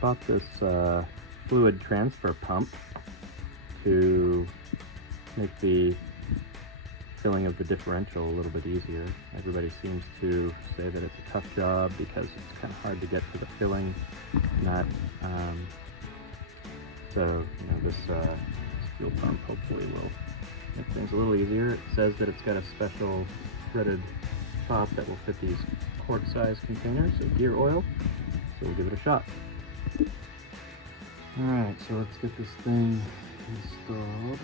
bought this fluid transfer pump to make the filling of the differential a little bit easier. Everybody seems to say that it's a tough job because it's kind of hard to get to the filling nut. So this fuel pump hopefully will make things a little easier. It says that it's got a special threaded top that will fit these quart-sized containers of gear oil, so we'll give it a shot. Alright, so let's get this thing installed.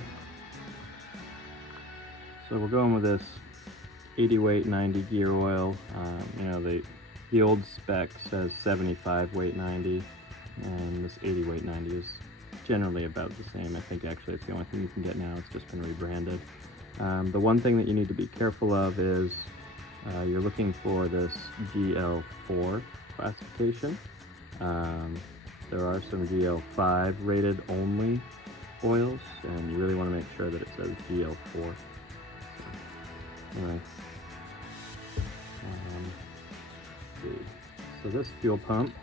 So we're going with this 80 weight 90 gear oil. The old spec says 75 weight 90, and this 80 weight 90 is generally about the same. I think actually it's the only thing you can get now. It's just been rebranded. The one thing that you need to be careful of is you're looking for this GL4 classification. There are some GL5 rated only oils, and you really want to make sure that it says GL4. So, anyway, let's see. So this fuel pump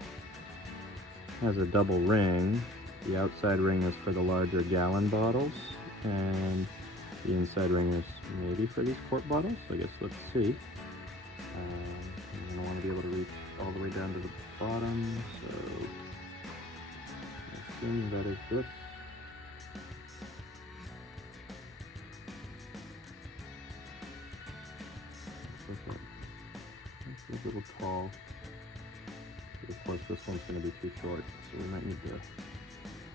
has a double ring. The outside ring is for the larger gallon bottles, and the inside ring is maybe for these quart bottles. So I guess let's see. I'm going to want to be able to reach all the way down to the bottom, so I assume that is this. It's a little tall. But of course this one's going to be too short, so we might need to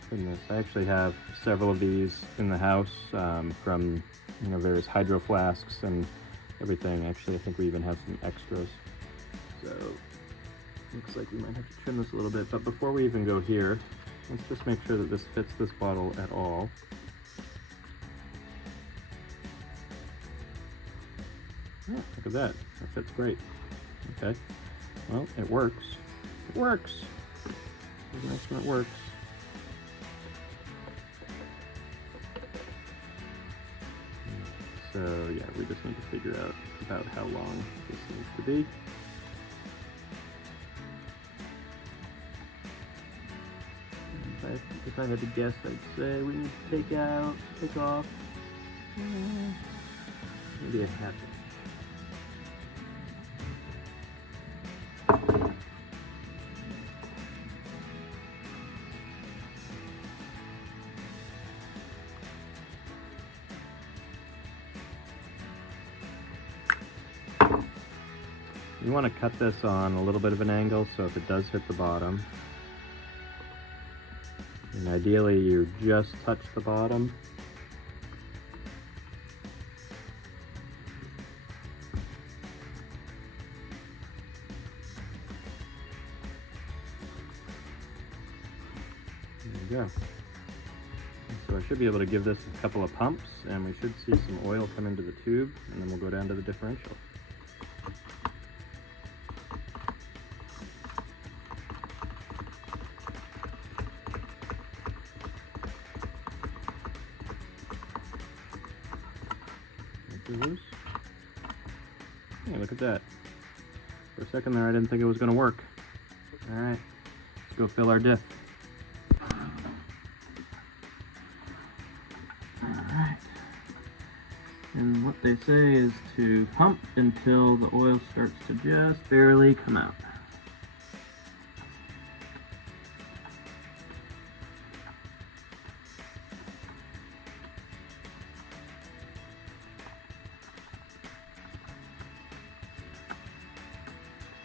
trim this. I actually have several of these in the house from various hydro flasks and everything. Actually, I think we even have some extras. So looks like we might have to trim this a little bit, but before we even go here, let's just make sure that this fits this bottle at all. Oh, look at that. That fits great. Okay. Well, it works. It works. It's nice when it works. So yeah, we just need to figure out about how long this needs to be. If I had to guess, I'd say we need to take off maybe a half inch. You want to cut this on a little bit of an angle, so if it does hit the bottom, and ideally you just touch the bottom. There you go. So I should be able to give this a couple of pumps, and we should see some oil come into the tube, and then we'll go down to the differential. Loose. Hey, look at that. For a second there, I didn't think it was going to work. All right, let's go fill our diff. All right. And what they say is to pump until the oil starts to just barely come out.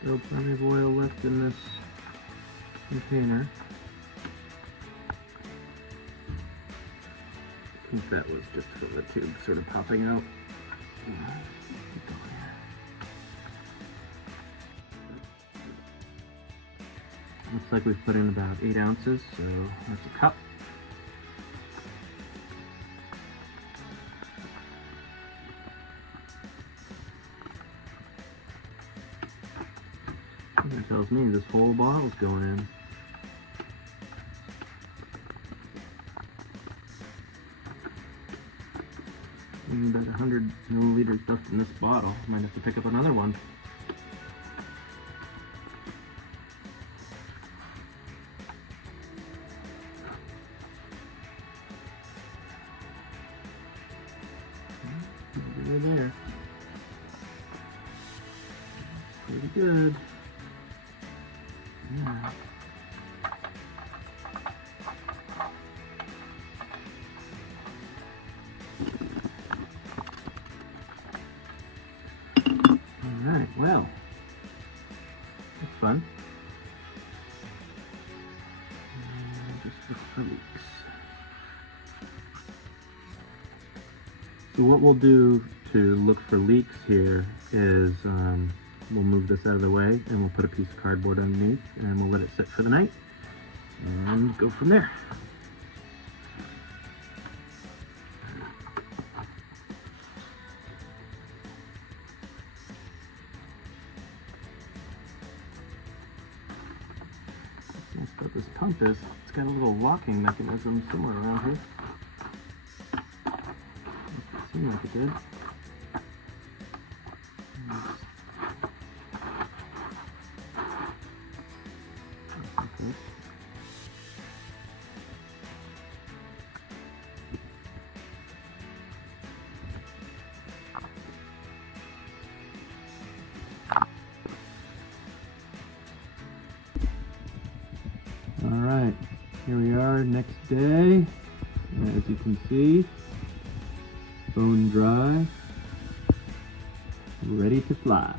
Still plenty of oil left in this container. I think that was just from the tube sort of popping out. Keep going here. Looks like we've put in about 8 ounces, so that's a cup. That tells me this whole bottle's going in. About 100 milliliters left in this bottle. Might have to pick up another one. there. That's pretty good. Yeah. Alright, well, that's fun. Just look for leaks. So what we'll do to look for leaks here is we'll move this out of the way and we'll put a piece of cardboard underneath and we'll let it sit for the night and go from there. What's nice about this pump is it's got a little locking mechanism somewhere around here. Doesn't seem like it did. Alright, here we are next day. As you can see, bone dry, ready to fly.